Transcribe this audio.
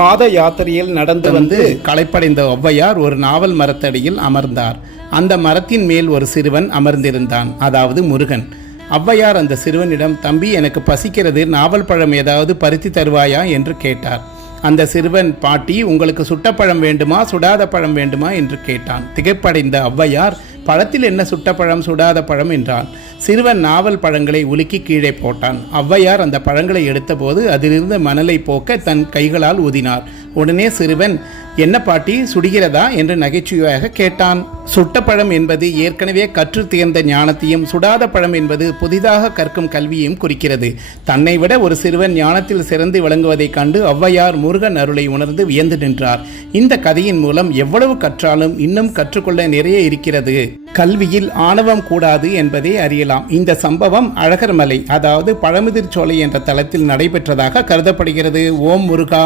பாத யாத்திரையில் நடந்து வந்து களைப்படைந்த ஔவையார் ஒரு நாவல் மரத்தடியில் அமர்ந்தார். அந்த மரத்தின் மேல் ஒரு சிறுவன் அமர்ந்திருந்தான், அதாவது முருகன். ஔவையார் அந்த சிறுவனிடம், தம்பி, எனக்கு பசிக்கிறது, நாவல் பழம் ஏதாவது பறித்து தருவாயா என்று கேட்டார். அந்த சிறுவன், பாட்டி, உங்களுக்கு சுட்ட பழம் வேண்டுமா சுடாத பழம் வேண்டுமா என்று கேட்டான். திகைப்படைந்த ஔவையார், பழத்தில் என்ன சுட்ட பழம் சுடாத பழம் என்றான். சிறுவன் நாவல் பழங்களை உலுக்கி கீழே போட்டான். ஔவையார் அந்த பழங்களை எடுத்தபோது அதிலிருந்து மணலை போக்க தன் கைகளால் ஊதினார். உடனே சிறுவன், என்ன பாட்டி, சுடுகிறதா என்று நகைச்சுவையாக கேட்டான். சுட்ட பழம் என்பது ஏற்கனவே கற்று தேர்ந்த ஞானத்தையும், சுடாத பழம் என்பது புதிதாக கற்கும் கல்வியையும் குறிக்கிறது. தன்னை விட ஒரு சிறுவன் ஞானத்தில் சிறந்து விளங்குவதைக் கண்டு ஔவையார் முருகன் அருளை உணர்ந்து வியந்து நின்றார். இந்த கதையின் மூலம் எவ்வளவு கற்றாலும் இன்னும் கற்றுக்கொள்ள நிறைய இருக்கிறது. கல்வியில் ஆணவம் கூடாது என்பதை அறியலாம். இந்த சம்பவம் அழகர்மலை, அதாவது பழமுதிர்ச்சோலை என்ற தலத்தில் நடைபெற்றதாக கருதப்படுகிறது. ஓம் முருகா.